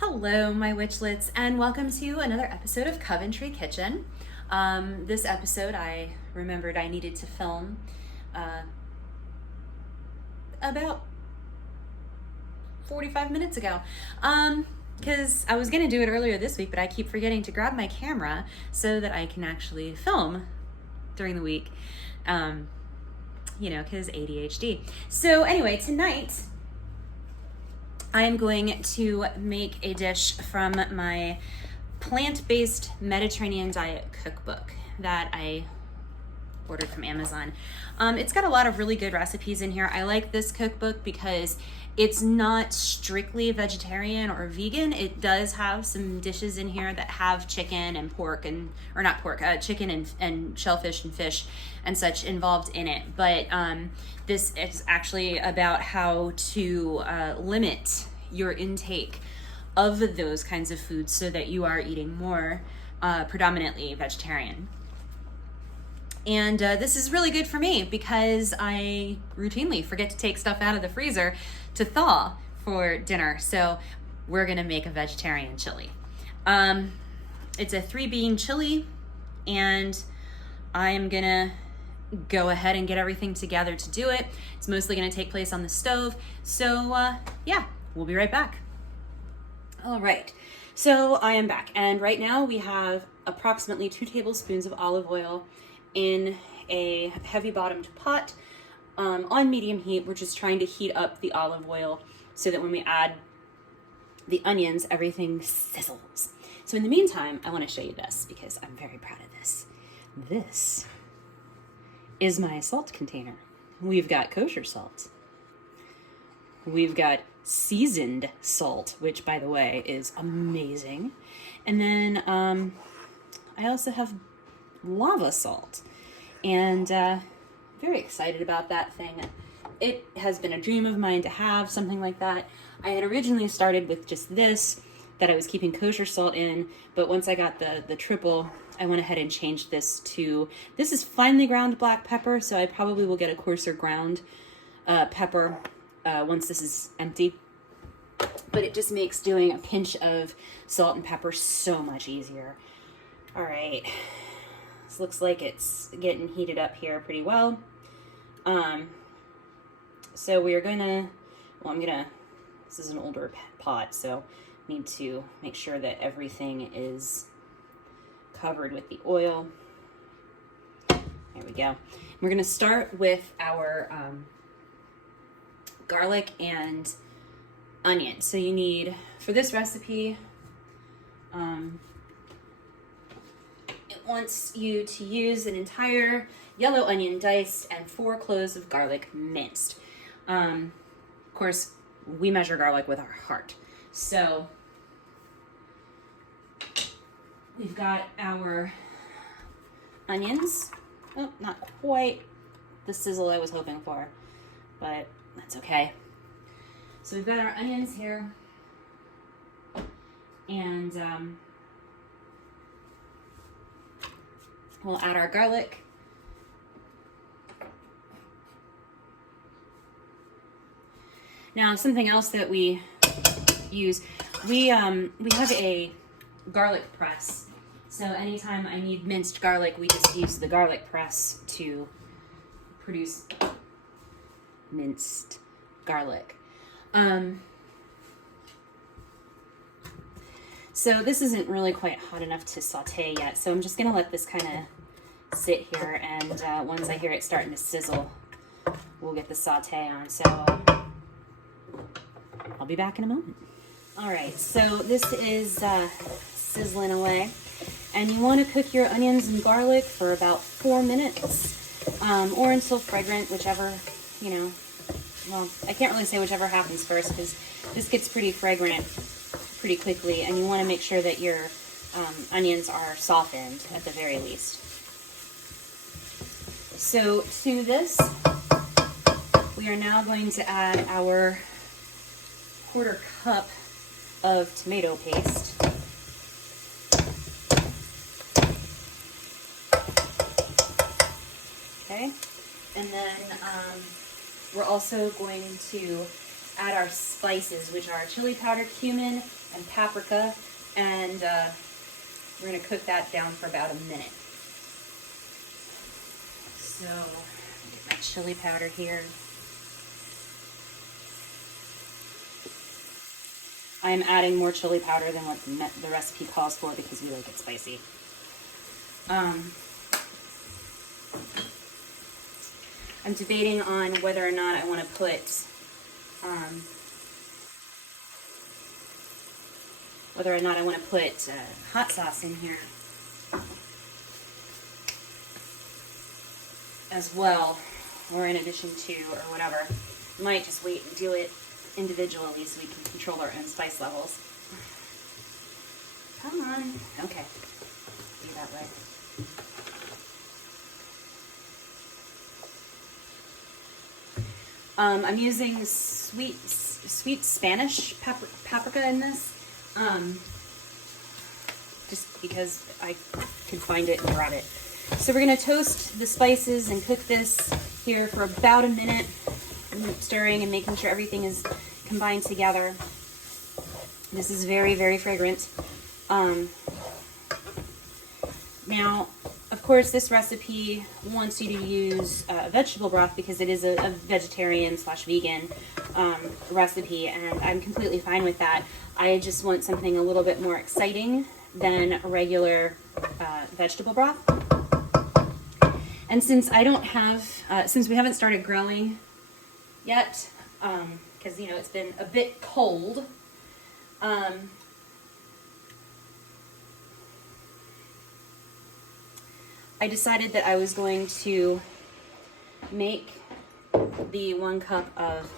Hello, my witchlets, and welcome to another episode of Coventry Kitchen. This episode, I remembered I needed to film about 45 minutes ago. Because I was going to do it earlier this week, but I keep forgetting to grab my camera so that I can actually film during the week. Because ADHD. So anyway, tonight I am going to make a dish from my plant-based Mediterranean diet cookbook that I ordered from Amazon. It's got a lot of really good recipes in here. I like this cookbook because it's not strictly vegetarian or vegan. It does have some dishes in here that have chicken and pork chicken and shellfish and fish and such involved in it. But this is actually about how to limit your intake of those kinds of foods so that you are eating more predominantly vegetarian. And this is really good for me because I routinely forget to take stuff out of the freezer to thaw for dinner. So we're gonna make a vegetarian chili. It's a 3-bean chili, and I'm gonna go ahead and get everything together to do it. It's mostly gonna take place on the stove. So yeah, we'll be right back. All right, so I am back, and right now we have approximately 2 tablespoons of olive oil in a heavy bottomed pot on medium heat. We're just trying to heat up the olive oil so that when we add the onions, everything sizzles. So in the meantime, I want to show you this because I'm very proud of this. This is my salt container. We've got kosher salt. We've got seasoned salt, which by the way is amazing. And then I also have lava salt, and very excited about that thing. It has been a dream of mine to have something like that. I had originally started with just this that I was keeping kosher salt in, but once I got the triple, I went ahead and changed this is finely ground black pepper, so I probably will get a coarser ground pepper once this is empty. But it just makes doing a pinch of salt and pepper so much easier. All right. This looks like it's getting heated up here pretty well. So we're this is an older pot, so need to make sure that everything is covered with the oil. There we go. We're gonna start with our garlic and onion. So you need, for this recipe, it wants you to use an entire yellow onion diced and 4 cloves of garlic minced. Of course, we measure garlic with our heart. So we've got our onions. Oh, not quite the sizzle I was hoping for, but that's okay. So we've got our onions here, and we'll add our garlic. Now, something else that we use, we have a garlic press. So anytime I need minced garlic, we just use the garlic press to produce minced garlic. So this isn't really quite hot enough to saute yet, so I'm just gonna let this kind of sit here, and once I hear it starting to sizzle, we'll get the saute on. So I'll be back in a moment. All right, so this is sizzling away, and you want to cook your onions and garlic for about 4 minutes, or until fragrant, whichever, well, I can't really say whichever happens first because this gets pretty fragrant pretty quickly, and you want to make sure that your onions are softened at the very least. So to this, we are now going to add our 1/4 cup of tomato paste. Okay, and then we're also going to add our spices, which are chili powder, cumin, and paprika, and we're going to cook that down for about a minute. So, get my chili powder here. I'm adding more chili powder than what the recipe calls for because we like it spicy. I'm debating on whether or not I want to put hot sauce in here as well, or in addition to, or whatever. Might just wait and do it individually so we can control our own spice levels. Come on. Okay. Do that way. I'm using sweet Spanish paprika in this, just because I could find it and grab it. So we're going to toast the spices and cook this here for about a minute, stirring and making sure everything is combined together. This is very, very fragrant. Now, of course, this recipe wants you to use vegetable broth because it is a vegetarian/vegan recipe, and I'm completely fine with that. I just want something a little bit more exciting than a regular vegetable broth. And since I don't have, since we haven't started growing yet, because you know it's been a bit cold, I decided that I was going to make the 1 cup of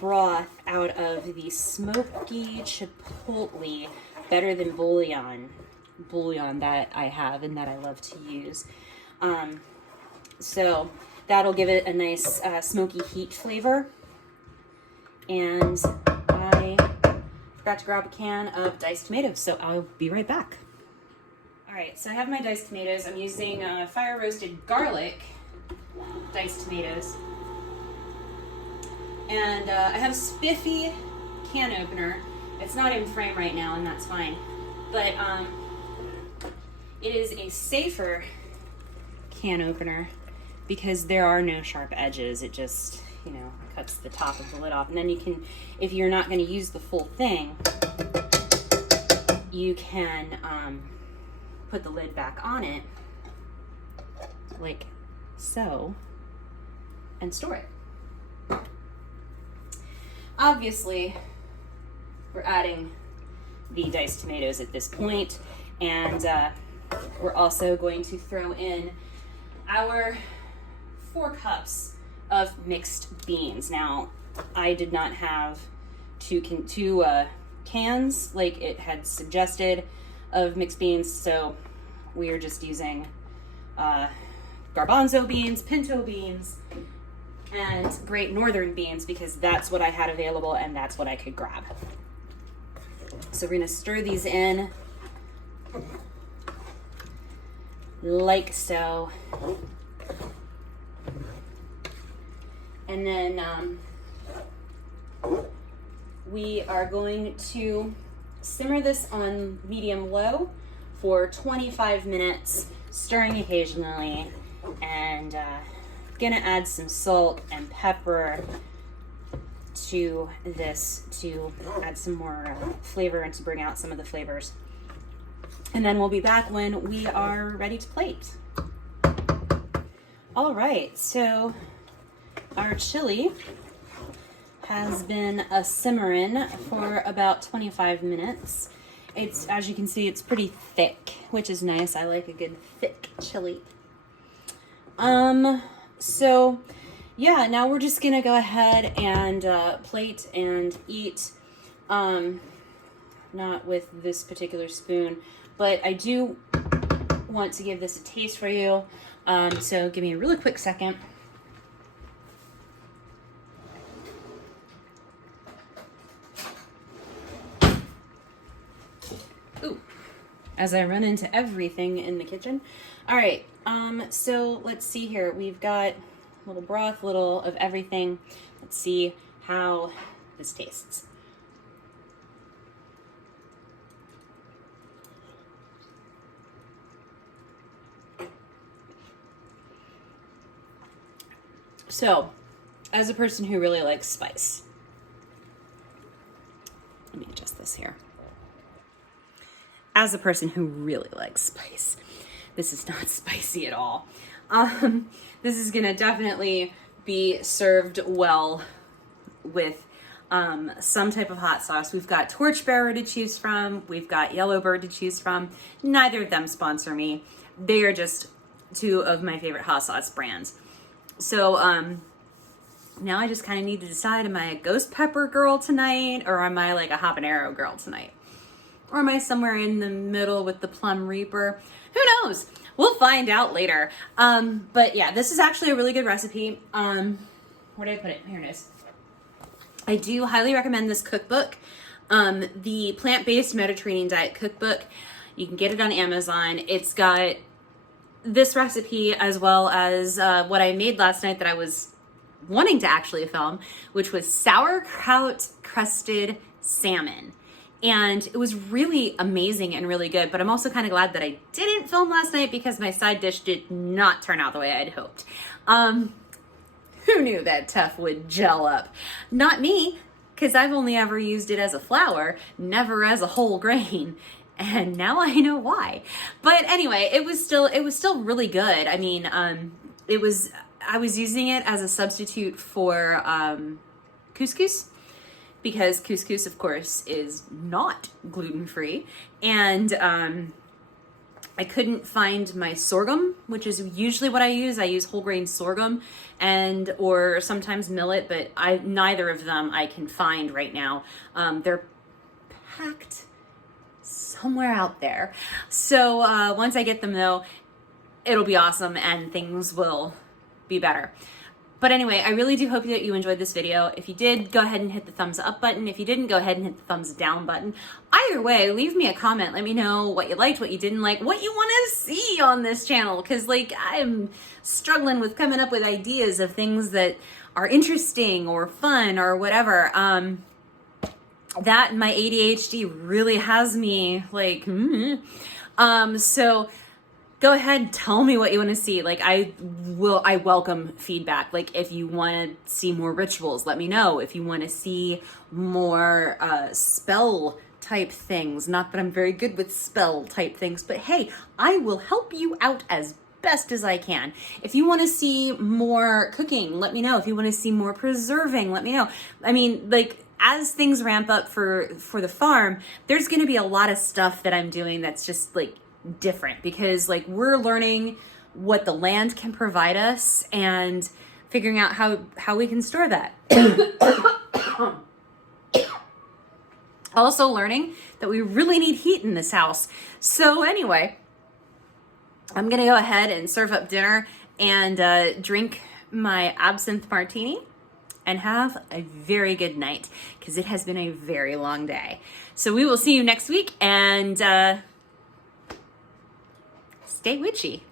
broth out of the smoky chipotle better than bouillon that I have and that I love to use. So that'll give it a nice smoky heat flavor. And I forgot to grab a can of diced tomatoes, so I'll be right back. All right, so I have my diced tomatoes. I'm using fire roasted garlic diced tomatoes. And I have a spiffy can opener. It's not in frame right now, and that's fine. But it is a safer can opener because there are no sharp edges. It just, you know, cuts the top of the lid off. And then you can, if you're not going to use the full thing, you can put the lid back on it like so and store it. Obviously, we're adding the diced tomatoes at this point, and we're also going to throw in our 4 cups of mixed beans. Now, I did not have two cans like it had suggested of mixed beans, so we are just using garbanzo beans, pinto beans, and Great Northern beans because that's what I had available and that's what I could grab. So we're going to stir these in like so. And then we are going to simmer this on medium-low for 25 minutes, stirring occasionally, and gonna add some salt and pepper to this to add some more flavor and to bring out some of the flavors. And then we'll be back when we are ready to plate. All right, so our chili has been simmering for about 25 minutes. It's, as you can see, it's pretty thick, which is nice. I like a good thick chili. So yeah, now we're just gonna go ahead and plate and eat. Not with this particular spoon, but I do want to give this a taste for you. So give me a really quick second. Ooh, as I run into everything in the kitchen. All right, so let's see here. We've got a little broth, little of everything. Let's see how this tastes. So, as a person who really likes spice, let me adjust this here. As a person who really likes spice, this is not spicy at all. This is gonna definitely be served well with some type of hot sauce. We've got Torchbearer to choose from. We've got Yellowbird to choose from. Neither of them sponsor me. They are just two of my favorite hot sauce brands. So now I just kind of need to decide, am I a ghost pepper girl tonight, or am I like a habanero girl tonight? Or am I somewhere in the middle with the plum reaper? Who knows? We'll find out later. But yeah, this is actually a really good recipe. Where did I put it? Here it is. I do highly recommend this cookbook. The Plant-Based Mediterranean Diet Cookbook. You can get it on Amazon. It's got this recipe as well as what I made last night that I was wanting to actually film, which was sauerkraut crusted salmon. And it was really amazing and really good, but I'm also kind of glad that I didn't film last night because my side dish did not turn out the way I'd hoped. Who knew that tough would gel up? Not me, because I've only ever used it as a flour, never as a whole grain. And now I know why. But anyway, it was still really good. I mean, I was using it as a substitute for couscous, because couscous, of course, is not gluten-free. And I couldn't find my sorghum, which is usually what I use. I use whole grain sorghum or sometimes millet, but neither of them I can find right now. They're packed somewhere out there. So once I get them though, it'll be awesome and things will be better. But anyway, I really do hope that you enjoyed this video. If you did, go ahead and hit the thumbs up button. If you didn't, go ahead and hit the thumbs down button. Either way, leave me a comment. Let me know what you liked, what you didn't like, what you want to see on this channel. Because like, I'm struggling with coming up with ideas of things that are interesting or fun or whatever. That and my ADHD really has me like, so go ahead, tell me what you want to see. Like I welcome feedback. Like if you want to see more rituals, let me know. If you want to see more spell type things, not that I'm very good with spell type things, but hey, I will help you out as best as I can. If you want to see more cooking, let me know. If you want to see more preserving, let me know. I mean, like as things ramp up for the farm, there's going to be a lot of stuff that I'm doing that's just like different, because like we're learning what the land can provide us and figuring out how we can store that. Also learning that we really need heat in this house. So anyway, I'm gonna go ahead and serve up dinner and drink my absinthe martini and have a very good night, because it has been a very long day. So we will see you next week, and stay witchy.